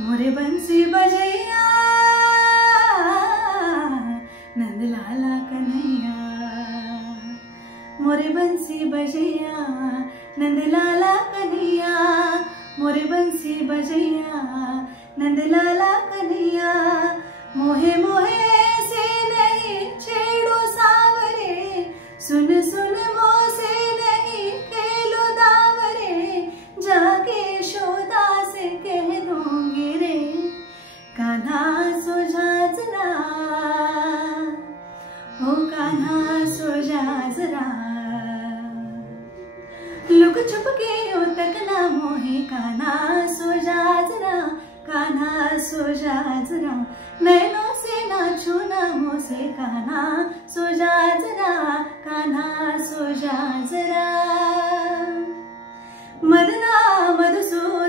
मोरे बंसी बजैया नंद लाला कन्हैया। मोरे बंसी बजैया नंद लाला कन्हैया। मोरे बंसी बजैया नंद लाला कन्हैया। मोहे मोहे से नहीं छेड़ो सावरे, सुन सुन मोसे नहीं खेलो दावरे। जाके यशोदा से कह दूंगी रे, कान्हा सो जा जरा, हो कान्हा सो जा जरा। लुक छुप के ओ तकना मोहे, कान्हा सो जा जरा, कान्हा सो जा जरा। नैनों से ना छूना मोसे, कान्हा सो जा जरा, कान्हा सो जा जरा। मदना मधुसूदन